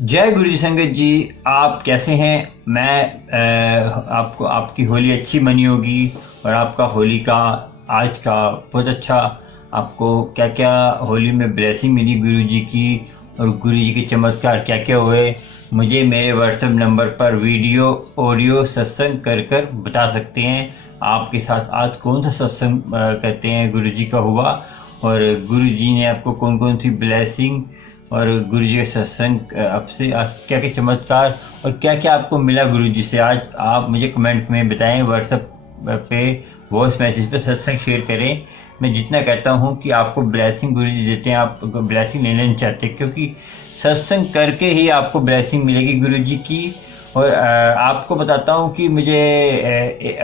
जय गुरु जी संगत जी। आप कैसे हैं? आपको आपकी होली अच्छी मनी होगी और आपका होली का आज का बहुत अच्छा। आपको क्या क्या होली में ब्लेसिंग मिली गुरु जी की और गुरु जी के चमत्कार क्या क्या हुए, मुझे मेरे व्हाट्सएप नंबर पर वीडियो ऑडियो सत्संग कर कर बता सकते हैं। आपके साथ आज कौन सा सत्संग कहते हैं गुरु जी का हुआ और गुरु जी ने आपको कौन कौन सी ब्लेसिंग और गुरु जी के सत्संग आपसे क्या क्या चमत्कार और क्या क्या आपको मिला गुरु जी से, आज आप मुझे कमेंट में बताएं। व्हाट्सएप पे वॉइस मैसेज पे सत्संग शेयर करें। मैं जितना कहता हूँ कि आपको ब्लेसिंग गुरु जी देते हैं, आप ब्लेसिंग लेना चाहते हैं, क्योंकि सत्संग करके ही आपको ब्लेसिंग मिलेगी गुरु जी की। और आपको बताता हूँ कि मुझे एक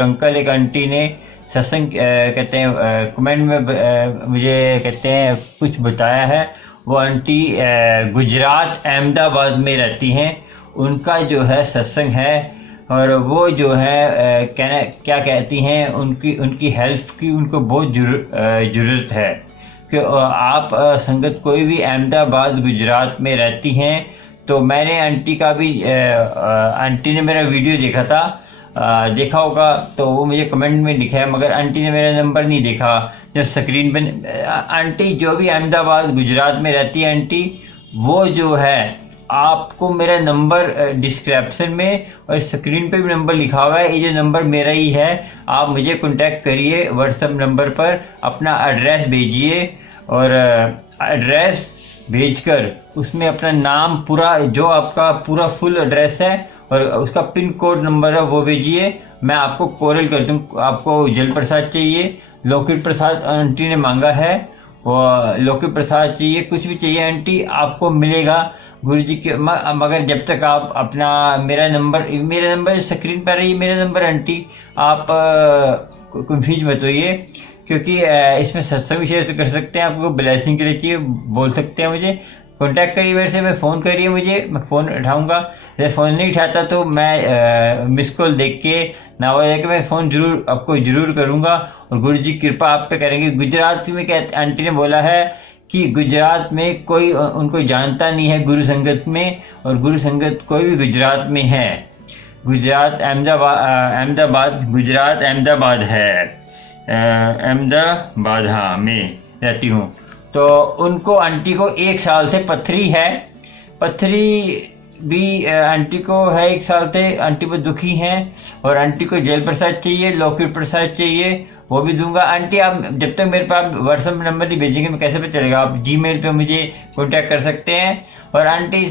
अंकल एक आंटी ने सत्संग कहते हैं कमेंट में मुझे कहते हैं कुछ बताया है। वो आंटी गुजरात अहमदाबाद में रहती हैं, उनका जो है सत्संग है और वो जो है कहना क्या कहती हैं, उनकी उनकी हेल्प की उनको बहुत ज़रूरत है कि आप संगत कोई भी अहमदाबाद गुजरात में रहती हैं तो मैंने आंटी का भी आंटी ने मेरा वीडियो देखा था, देखा होगा तो वो मुझे कमेंट में लिखा है, मगर आंटी ने मेरा नंबर नहीं देखा जब स्क्रीन पे। आंटी जो भी अहमदाबाद गुजरात में रहती है आंटी, वो जो है आपको मेरा नंबर डिस्क्रिप्शन में और स्क्रीन पे भी नंबर लिखा हुआ है, ये जो नंबर मेरा ही है। आप मुझे कांटेक्ट करिए व्हाट्सएप नंबर पर, अपना एड्रेस भेजिए और एड्रेस भेजकर उसमें अपना नाम पूरा जो आपका पूरा फुल एड्रेस है और उसका पिन कोड नंबर है वो भेजिए। मैं आपको कोरियर कर दूँ। आपको जल प्रसाद चाहिए, लौकिक प्रसाद आंटी ने मांगा है, और लौकिक प्रसाद चाहिए, कुछ भी चाहिए आंटी आपको मिलेगा गुरु जी के। मगर जब तक आप अपना मेरा नंबर स्क्रीन पर है, मेरा नंबर आंटी, आप कंफ्यूज मत होइए, क्योंकि इसमें सत्संग भी शेयर कर सकते हैं। आपको ब्लेसिंग के लिए चाहिए बोल सकते हैं, मुझे कांटेक्ट करिए मेरे से, मैं फ़ोन करिए मुझे, मैं फ़ोन उठाऊंगा। अगर फ़ोन नहीं उठाता तो मैं मिस कॉल देख के ना हो जाए कि मैं फ़ोन जरूर आपको जरूर करूंगा और गुरु जी कृपा आप पे करेंगे। गुजरात में क्या आंटी ने बोला है कि गुजरात में कोई उनको जानता नहीं है गुरु संगत में, और गुरु संगत कोई भी गुजरात में है। गुजरात अहमदाबाद गुजरात अहमदाबाद है, अहमदाबाद हाँ में रहती हूँ। तो उनको आंटी को 1 साल से पथरी है, पथरी भी आंटी को है 1 साल से। आंटी बहुत दुखी हैं और आंटी को जल प्रसाद चाहिए, लौकिक प्रसाद चाहिए, वो भी दूंगा। आंटी आप जब तक मेरे पास व्हाट्सएप नंबर नहीं भेजेंगे मैं कैसे पता चलेगा? आप जीमेल पे मुझे कांटेक्ट कर सकते हैं। और आंटी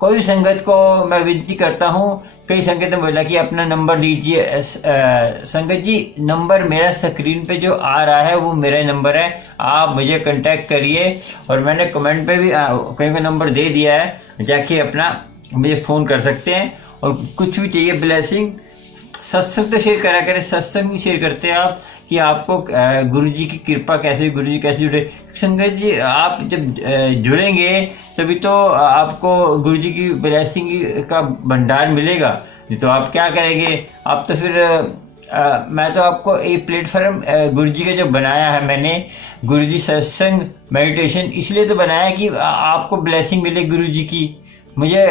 कोई संगत को मैं विनती करता हूँ, कई संगत ने बोला कि अपना नंबर दीजिए। संगत जी नंबर मेरा स्क्रीन पे जो आ रहा है वो मेरा नंबर है, आप मुझे कांटेक्ट करिए। और मैंने कमेंट पे भी कहीं का नंबर दे दिया है, जाके अपना मुझे फ़ोन कर सकते हैं। और कुछ भी चाहिए ब्लेसिंग, सत्संग तो शेयर करा करें, सत्संग भी शेयर करते हैं आप कि आपको गुरु जी की कृपा कैसे, गुरु जी कैसे जुड़े। संगत जी आप जब जुड़ेंगे तभी तो आपको गुरु जी की ब्लेसिंग का भंडार मिलेगा, नहीं तो आप क्या करेंगे? आप तो फिर मैं तो आपको एक प्लेटफॉर्म गुरु जी का जो बनाया है मैंने, गुरु जी सत्संग मेडिटेशन, इसलिए तो बनाया कि आपको ब्लेसिंग मिले गुरु जी की। मुझे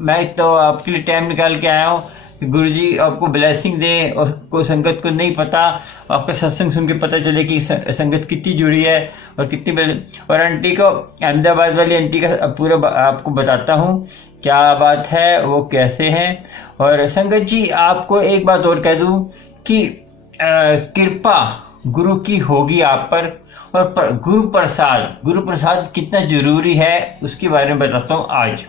मैं तो आपके लिए टाइम निकाल के आया हूँ कि गुरु जी आपको ब्लेसिंग दें। और कोई संगत को नहीं पता, आपका सत्संग सुन के पता चले कि संगत कितनी जुड़ी है और कितनी। और आंटी को, अहमदाबाद वाली आंटी का पूरा आपको बताता हूँ क्या बात है, वो कैसे हैं। और संगत जी आपको एक बात और कह दूँ कि कृपा गुरु की होगी आप पर, और गुरु प्रसाद कितना जरूरी है उसके बारे में बताता हूँ आज।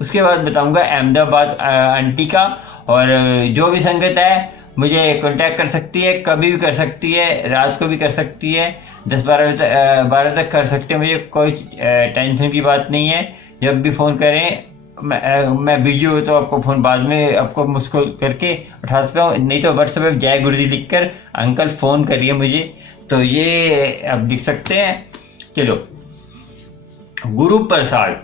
उसके बाद बताऊंगा अहमदाबाद आंटी का। और जो भी संगत है मुझे कांटेक्ट कर सकती है, कभी भी कर सकती है, रात को भी कर सकती है, 10-12 तक कर सकते हैं, मुझे कोई टेंशन की बात नहीं है। जब भी फ़ोन करें मैं बिजी हो तो आपको फ़ोन बाद में आपको मुझको करके उठा सकता हूँ, नहीं तो व्हाट्सएप पे जय गुरु जी लिख कर अंकल फ़ोन करिए मुझे, तो ये आप लिख सकते हैं। चलो गुरु प्रसाद,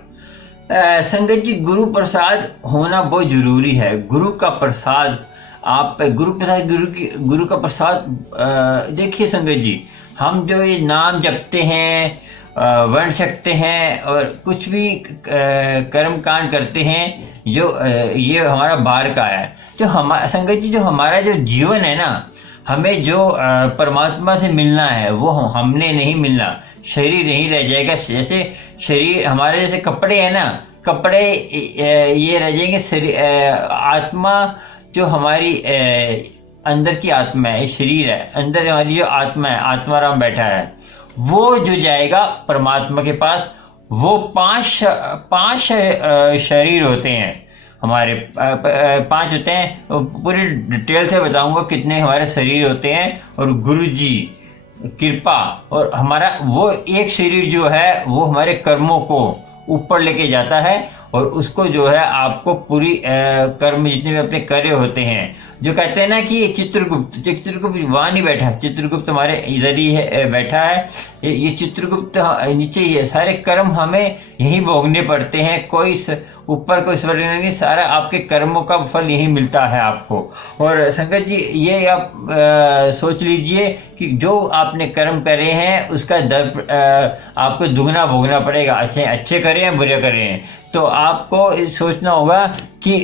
संगत जी गुरु प्रसाद होना बहुत जरूरी है। गुरु का प्रसाद आप गुरु का प्रसाद देखिए संगत जी, हम जो ये नाम जपते हैं बन सकते हैं और कुछ भी कर्म कांड करते हैं जो ये हमारा बाहर का है। जो हमारा संगत जी, जो हमारा जो जीवन है ना, हमें जो परमात्मा से मिलना है वो हमने नहीं मिलना, शरीर नहीं रह जाएगा। जैसे शरीर हमारे जैसे कपड़े हैं ना, कपड़े ये रह जाएंगे, शरीर आत्मा जो हमारी अंदर की आत्मा है, शरीर है, अंदर हमारी जो आत्मा है, आत्माराम बैठा है, वो जो जाएगा परमात्मा के पास। वो पांच शरीर होते हैं हमारे, पांच होते हैं। पूरी डिटेल से बताऊंगा कितने हमारे शरीर होते हैं। और गुरु जी कृपा, और हमारा वो एक शरीर जो है वो हमारे कर्मों को ऊपर लेके जाता है, और उसको जो है आपको पूरी कर्म जितने भी अपने करे होते हैं। जो कहते हैं ना कि चित्रगुप्त वहां नहीं बैठा, चित्रगुप्त हमारे इधर ही है, बैठा है। ये चित्रगुप्त नीचे ही है। सारे कर्म हमें यही भोगने पड़ते हैं, कोई ऊपर कोई स्वर्ग नहीं, सारा आपके कर्मों का फल यही मिलता है आपको। और संगत जी ये आप सोच लीजिए कि जो आपने कर्म करे हैं उसका आपको दुगना भोगना पड़ेगा, अच्छे करें या बुरे करें। तो आपको सोचना होगा कि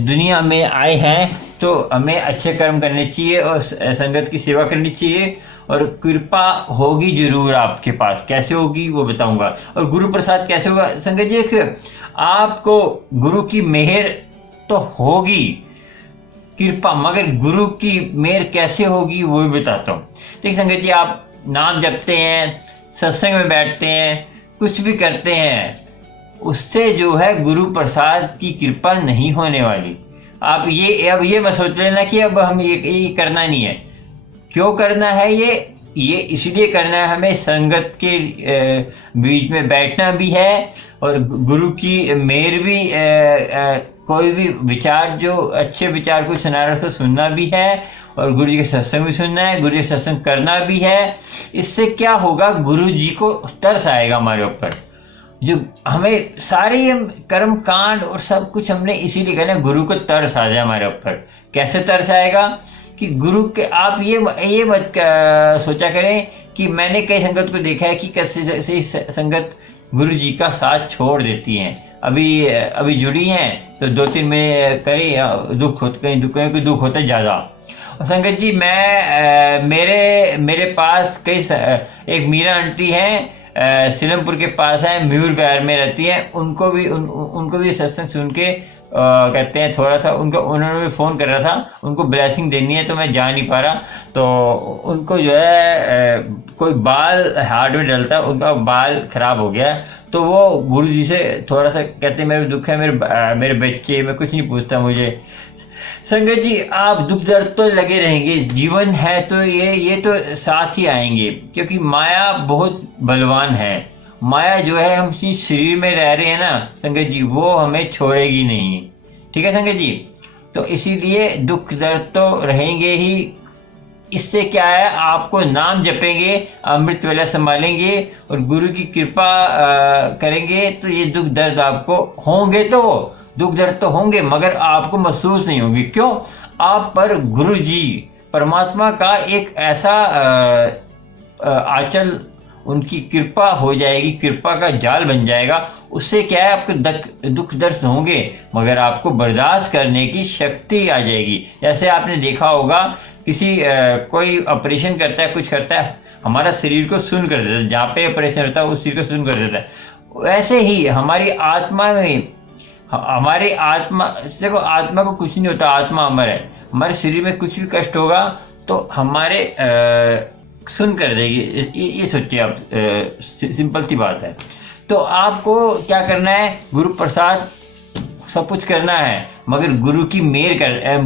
दुनिया में आए हैं तो हमें अच्छे कर्म करने चाहिए और संगत की सेवा करनी चाहिए, और कृपा होगी जरूर आपके पास। कैसे होगी वो बताऊंगा। और गुरु प्रसाद कैसे होगा संगत जी, आपको गुरु की मेहर तो होगी, कृपा, मगर गुरु की मेहर कैसे होगी वो भी बताता हूँ। देखिए संगत जी, आप नाम जपते हैं, सत्संग में बैठते हैं, कुछ भी करते हैं, उससे जो है गुरु प्रसाद की कृपा नहीं होने वाली। आप ये मत सोच लेना कि अब हम ये करना नहीं है। क्यों करना है ये इसलिए करना है, हमें संगत के बीच में बैठना भी है, और गुरु की मेहर भी, कोई भी विचार जो अच्छे विचार को सुना रहा है उसको सुनना भी है, और गुरु जी के सत्संग भी सुनना है, गुरु जी के सत्संग करना भी है। इससे क्या होगा, गुरु जी को तरस आएगा हमारे ऊपर। जो हमें सारे कर्म कांड और सब कुछ हमने इसीलिए करना है, गुरु को तरस आ जाए हमारे ऊपर। कैसे तरस आएगा कि गुरु के, आप ये मत सोचा करें कि मैंने कई संगत को देखा है कि कैसे संगत गुरु जी का साथ छोड़ देती हैं। अभी जुड़ी हैं तो 2-3 में करे कहीं दुख होता है ज्यादा। और संगत जी मेरे पास एक मीरा आंटी हैं, सिलमपुर के पास है, म्यूर बिहार में रहती हैं। उनको भी सत्संग सुन के कहते हैं थोड़ा सा उन्होंने भी फोन कर रहा था, उनको ब्लेसिंग देनी है तो मैं जा नहीं पा रहा। तो उनको जो है कोई बाल हार्ड में डलता है, उनका बाल खराब हो गया, तो वो गुरु जी से थोड़ा सा कहते हैं मेरे दुख है, मेरे बच्चे, मैं कुछ नहीं पूछता मुझे। संगत जी, आप दुख दर्द तो लगे रहेंगे, जीवन है तो ये तो साथ ही आएंगे, क्योंकि माया बहुत बलवान है। माया जो है हम इसी शरीर में रह रहे हैं ना संगत जी, वो हमें छोड़ेगी नहीं। ठीक है संगत जी, तो इसीलिए दुख दर्द तो रहेंगे ही। इससे क्या है, आपको नाम जपेंगे, अमृत वेला संभालेंगे और गुरु की कृपा करेंगे, तो ये दुख दर्द आपको होंगे, तो दुख दर्द तो होंगे मगर आपको महसूस नहीं होगी। क्यों? आप पर गुरु जी परमात्मा का एक ऐसा आंचल, उनकी कृपा हो जाएगी, कृपा का जाल बन जाएगा। उससे क्या है, आपके दुख दर्द होंगे मगर आपको बर्दाश्त करने की शक्ति आ जाएगी। जैसे आपने देखा होगा किसी कोई ऑपरेशन करता है, कुछ करता है, हमारा शरीर को सुन कर देता है, जहाँ पे ऑपरेशन होता है उस शरीर को सुन कर देता है। वैसे ही हमारी आत्मा में, हमारी आत्मा, देखो आत्मा को कुछ नहीं होता, आत्मा अमर है। हमारे शरीर में कुछ भी कष्ट होगा तो हमारे सुन कर देगी। ये सोचिए आप, सिंपल सी बात है। तो आपको क्या करना है, गुरु प्रसाद सब कुछ करना है, मगर गुरु की मेहर कर,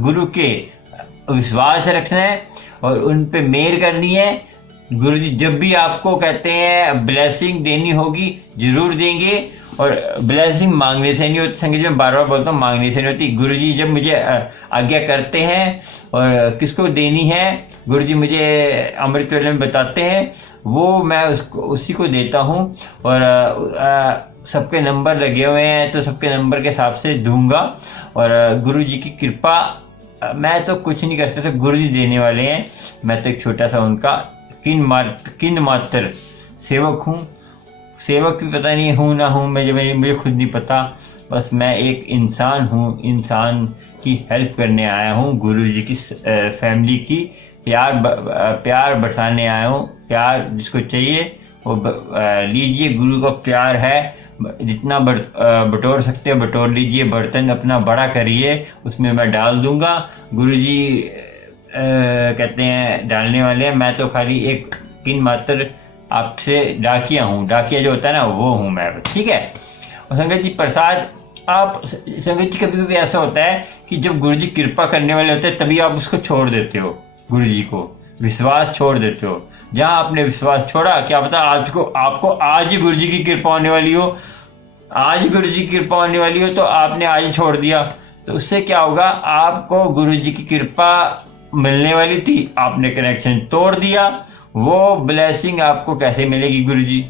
गुरु के विश्वास रखना है और उन पे मेहर करनी है। गुरु जी जब भी आपको कहते हैं ब्लेसिंग देनी होगी जरूर देंगे, और ब्लेसिंग मांगने से नहीं होती। संगीत में बार बार बोलता हूँ, मांगने से नहीं होती। गुरु जी जब मुझे आज्ञा करते हैं और किसको देनी है, गुरु जी मुझे अमृत वेले में बताते हैं, वो मैं उसी को देता हूँ। और सबके नंबर लगे हुए हैं तो सबके नंबर के हिसाब से दूंगा। और गुरु जी की कृपा, मैं तो कुछ नहीं कर सकता, गुरु जी देने वाले हैं। मैं तो एक छोटा सा उनका किन मात्र सेवक हूँ। सेवक भी पता नहीं हूँ ना हूँ, मुझे खुद नहीं पता। बस मैं एक इंसान हूँ, इंसान की हेल्प करने आया हूँ, गुरुजी की फैमिली की प्यार बरसाने आया हूँ। प्यार जिसको चाहिए वो लीजिए। गुरु का प्यार है, जितना बटोर सकते हो बटोर लीजिए। बर्तन अपना बड़ा करिए, उसमें मैं डाल दूंगा। गुरुजी कहते हैं डालने वाले हैं, मैं तो खाली एक किन मात्र आपसे डाकिया हूँ। डाकिया जो होता है ना, वो हूँ मैं, ठीक है। और संगत जी प्रसाद, आप संगत जी कभी कभी ऐसा होता है कि जब गुरुजी कृपा करने वाले होते हैं तभी आप उसको छोड़ देते हो, गुरुजी को विश्वास छोड़ देते हो। जहां आपने विश्वास छोड़ा, क्या पता आपको आज ही गुरुजी की कृपा होने वाली हो, आज ही गुरुजी की कृपा होने वाली हो, तो आपने आज ही छोड़ दिया। तो उससे क्या होगा, आपको गुरुजी की कृपा मिलने वाली थी, आपने कनेक्शन तोड़ दिया। वो ब्लेसिंग आपको कैसे मिलेगी गुरुजी?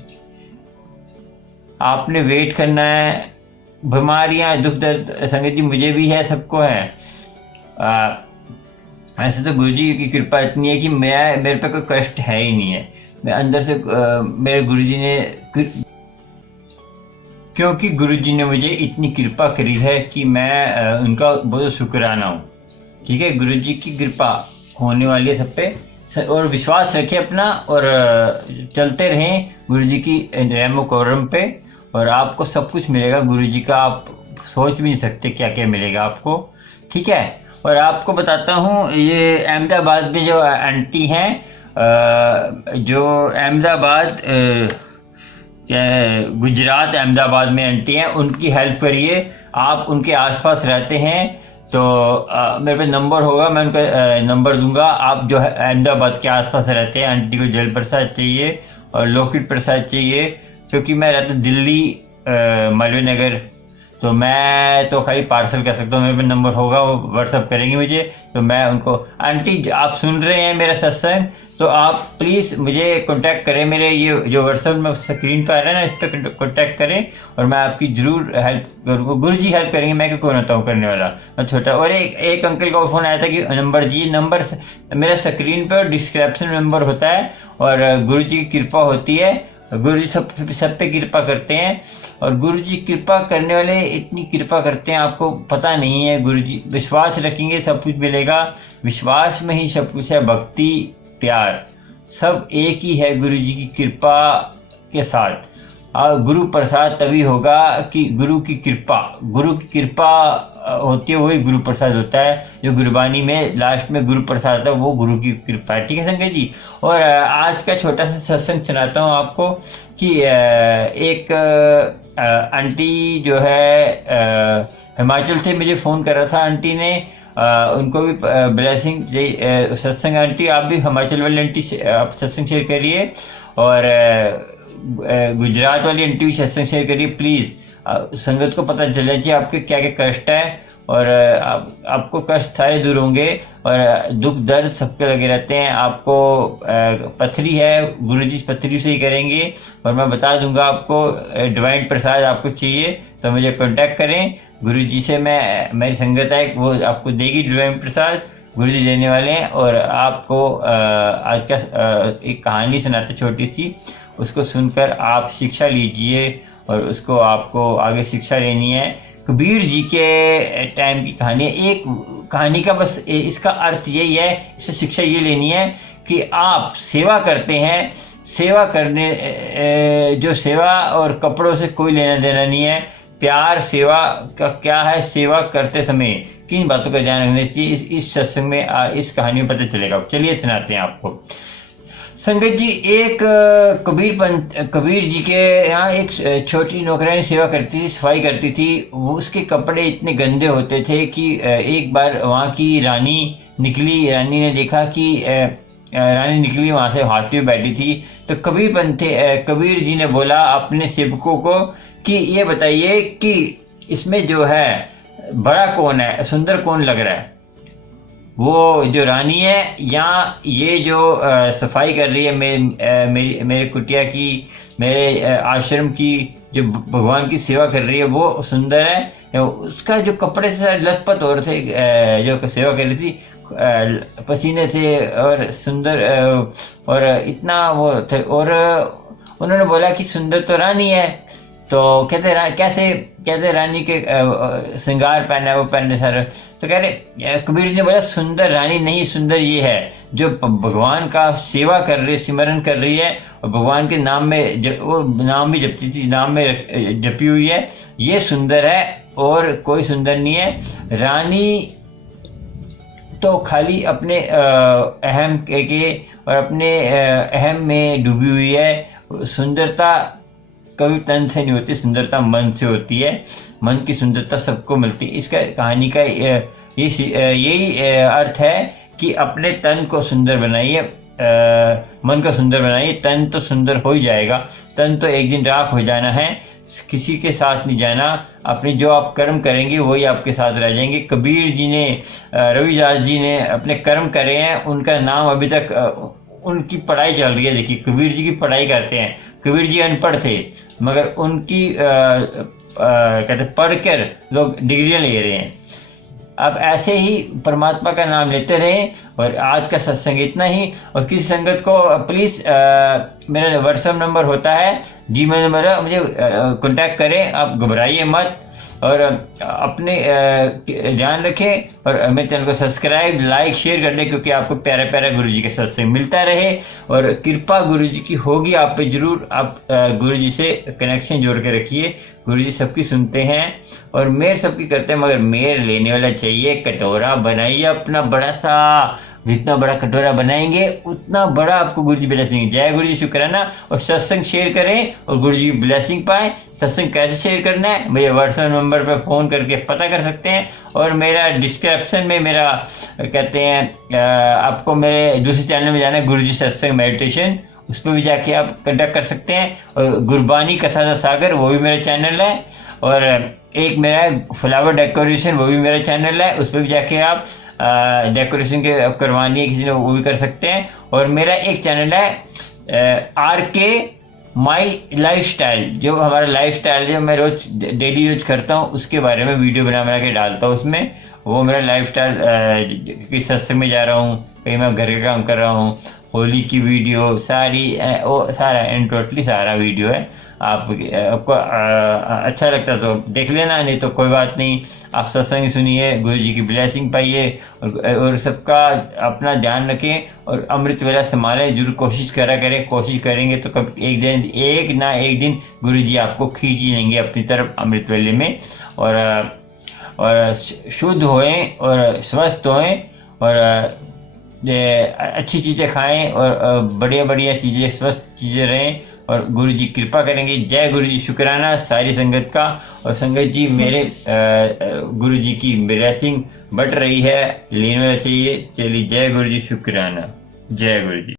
आपने वेट करना है। बीमारियां, दुख दर्द संगत जी मुझे भी है, सबको है। ऐसे तो गुरुजी की कृपा इतनी है कि मेरे पे कोई कष्ट है ही नहीं है। मैं अंदर से मेरे गुरुजी ने, क्योंकि गुरुजी ने मुझे इतनी कृपा करी है कि मैं उनका बहुत शुक्राना हूँ, ठीक है। गुरुजी की कृपा होने वाली है सब पे, और विश्वास रखें अपना, और चलते रहें गुरुजी की रहमो करम पे, और आपको सब कुछ मिलेगा गुरुजी का। आप सोच भी नहीं सकते क्या क्या मिलेगा आपको, ठीक है। और आपको बताता हूँ, ये अहमदाबाद में जो आंटी हैं, जो अहमदाबाद गुजरात अहमदाबाद में आंटी हैं, उनकी हेल्प करिए। आप उनके आसपास रहते हैं तो मेरे पे नंबर होगा, मैं उनका नंबर दूंगा। आप जो है अहमदाबाद के आसपास रहते हैं, आंटी को जल प्रसाद चाहिए और लौकिक प्रसाद चाहिए, क्योंकि मैं रहता दिल्ली मालवीय नगर, तो मैं तो खाली पार्सल कर सकता हूँ। मेरे पे नंबर होगा, वो व्हाट्सअप करेंगे मुझे, तो मैं उनको, आंटी आप सुन रहे हैं मेरा सत्संग, तो आप प्लीज़ मुझे कांटेक्ट करें। मेरे ये जो व्हाट्सअप में स्क्रीन पर आ रहा है ना, इस पर कांटेक्ट करें और मैं आपकी जरूर हेल्प करूँगा। गुरुजी हेल्प करेंगे, मैं क्यों होता हूँ करने वाला, मैं छोटा। और एक अंकल का फ़ोन आया था कि नंबर मेरा स्क्रीन पर डिस्क्रिप्शन नंबर होता है, और गुरुजी की कृपा होती है। गुरुजी सब पे कृपा करते हैं, और गुरुजी कृपा करने वाले इतनी कृपा करते हैं, आपको पता नहीं है। गुरुजी विश्वास रखेंगे सब कुछ मिलेगा, विश्वास में ही सब कुछ है। भक्ति, प्यार सब एक ही है गुरुजी की कृपा के साथ। गुरु प्रसाद तभी होगा कि गुरु की कृपा होती है, वही गुरु प्रसाद होता है। जो गुरबानी में लास्ट में गुरु प्रसाद है, वो गुरु की कृपा है, ठीक है संगत जी। और आज का छोटा सा सत्संग सुनाता हूँ आपको कि एक आंटी जो है हिमाचल से मुझे फ़ोन करा था आंटी ने। उनको भी ब्लेसिंग सत्संग। आंटी आप भी हिमाचल वाली आंटी से आप सत्संग शेयर करिए, और गुजरात वाली आंटी भी सत्संग शेयर करिए प्लीज़। संगत को पता चलना चाहिए आपके क्या क्या कष्ट है, और आपको कष्ट सारे दूर होंगे, और दुख दर्द सबके लगे रहते हैं। आपको पथरी है, गुरुजी पथरी से ही करेंगे, और मैं बता दूंगा आपको। डिवाइन प्रसाद आपको चाहिए तो मुझे कांटेक्ट करें, गुरुजी से मेरी संगत है, वो आपको देगी डिवाइन प्रसाद, गुरुजी देने वाले हैं। और आपको आज का एक कहानी सुनाते छोटी सी, उसको सुनकर आप शिक्षा लीजिए, और उसको आपको आगे शिक्षा लेनी है। कबीर जी के टाइम की कहानी है। एक कहानी का बस इसका अर्थ यही है, इससे शिक्षा ये लेनी है कि आप सेवा करते हैं, सेवा करने जो सेवा और कपड़ों से कोई लेना देना नहीं है। प्यार सेवा का क्या है, सेवा करते समय किन बातों का ध्यान रखना चाहिए, इस सत्संग में इस कहानी में पता चलेगा। चलिए सुनाते हैं आपको। संगत जी, एक कबीर जी के यहाँ एक छोटी नौकरानी सेवा करती थी, सफाई करती थी। वो उसके कपड़े इतने गंदे होते थे कि एक बार वहाँ की रानी निकली। रानी ने देखा कि रानी निकली वहाँ से, हाथी में बैठी थी। तो कबीर जी ने बोला अपने सेवकों को कि ये बताइए कि इसमें जो है बड़ा कौन है, सुंदर कौन लग रहा है, वो जो रानी है या ये जो सफाई कर रही है मेरे कुटिया की, मेरे आश्रम की, जो भगवान की सेवा कर रही है, वो सुंदर है। उसका जो कपड़े से लथपथ हो रहे थे, जो सेवा कर रही थी पसीने से, और सुंदर और इतना वो थे, और उन्होंने बोला कि सुंदर तो रानी है। तो कैसे कहते रानी के श्रृंगार पहना है, वो पहने सारे। तो कह रहे कबीर जी ने बोला सुंदर रानी नहीं, सुंदर ये है जो भगवान का सेवा कर रही है, सिमरन कर रही है और भगवान के नाम में वो नाम भी जपती थी, नाम में जपी हुई है, ये सुंदर है और कोई सुंदर नहीं है। रानी तो खाली अपने अहम के और अपने अहम में डूबी हुई है। सुंदरता कभी तन से नहीं होती, सुंदरता मन से होती है। मन की सुंदरता सबको मिलती है। इसका कहानी का यही अर्थ है कि अपने तन को सुंदर बनाइए, मन को सुंदर बनाइए। तन तो सुंदर हो ही जाएगा, तन तो एक दिन राख हो जाना है, किसी के साथ नहीं जाना। अपनी जो आप कर्म करेंगे वही आपके साथ रह जाएंगे। कबीर जी ने, रविदास जी ने अपने कर्म करे हैं, उनका नाम अभी तक उनकी पढ़ाई चल रही है। देखिए कबीर जी की पढ़ाई करते हैं। कबीर जी अनपढ़ थे मगर उनकी कहते पढ़कर लोग डिग्रियां ले रहे हैं। अब ऐसे ही परमात्मा का नाम लेते रहें। और आज का सत्संग इतना ही। और किसी संगत को प्लीज़ मेरा व्हाट्सएप नंबर होता है, जीमेल नंबर है, मुझे कांटेक्ट करें। आप घबराइए मत और अपने ध्यान रखें और मेरे चैनल को सब्सक्राइब, लाइक, शेयर कर दें, क्योंकि आपको प्यारा प्यारा गुरु जी के सत्संग मिलता रहे। और कृपा गुरु जी की होगी आप पे जरूर। आप गुरु जी से कनेक्शन जोड़ के रखिए। गुरु जी सबकी सुनते हैं और मेहर सबकी करते हैं, मगर मेहर लेने वाला चाहिए। कटोरा बनाइए अपना बड़ा सा, जितना बड़ा कटोरा बनाएंगे उतना बड़ा आपको गुरु जी ब्लेसिंग। जय गुरु जी, शुक्राना। और सत्संग शेयर करें और गुरु जी ब्लेसिंग पाए। सत्संग कैसे शेयर करना है मुझे व्हाट्सएप नंबर पर फ़ोन करके पता कर सकते हैं। और मेरा डिस्क्रिप्शन में मेरा कहते हैं आपको मेरे दूसरे चैनल में जाना है, गुरु जी सत्संग मेडिटेशन, उस पर भी जाके आप कंटेक्ट कर सकते हैं। और गुरबानी कथा दा सागर, वो भी मेरा चैनल है। और एक मेरा फ्लावर डेकोरेशन, वो भी मेरा चैनल है, उस पर भी जाके आप डेकोरेशन के करवानी है किसी ने, वो भी कर सकते हैं। और मेरा एक चैनल है RK माई लाइफ स्टाइल, जो हमारा लाइफ स्टाइल जो मैं रोज डेली यूज करता हूँ उसके बारे में वीडियो बना के डालता हूँ उसमें। वो मेरा लाइफ स्टाइल किस सत्संग में जा रहा हूँ, कहीं मैं घर का काम कर रहा हूँ, होली की वीडियो सारी, वो सारा एंड टोटली सारा वीडियो है। आपको अच्छा लगता तो देख लेना, नहीं तो कोई बात नहीं। आप सत्संग सुनिए, गुरु जी की ब्लेसिंग पाइए और सबका अपना ध्यान रखें और अमृत वेला संभालें। जरूर कोशिश करें, कोशिश करेंगे तो कभी एक ना एक दिन गुरु जी आपको खींच ही लेंगे अपनी तरफ अमृत वेले में। और शुद्ध होएं और स्वस्थ होएं और अच्छी चीज़ें खाएं और बढ़िया बढ़िया चीज़ें, स्वस्थ चीज़ें रहें और गुरु जी कृपा करेंगे। जय गुरु जी, शुक्राना सारी संगत का। और संगत जी मेरे गुरु जी की ब्लेसिंग बढ़ रही है, लेने वाला चाहिए। चलिए जय गुरु जी, शुक्राना। जय गुरु जी।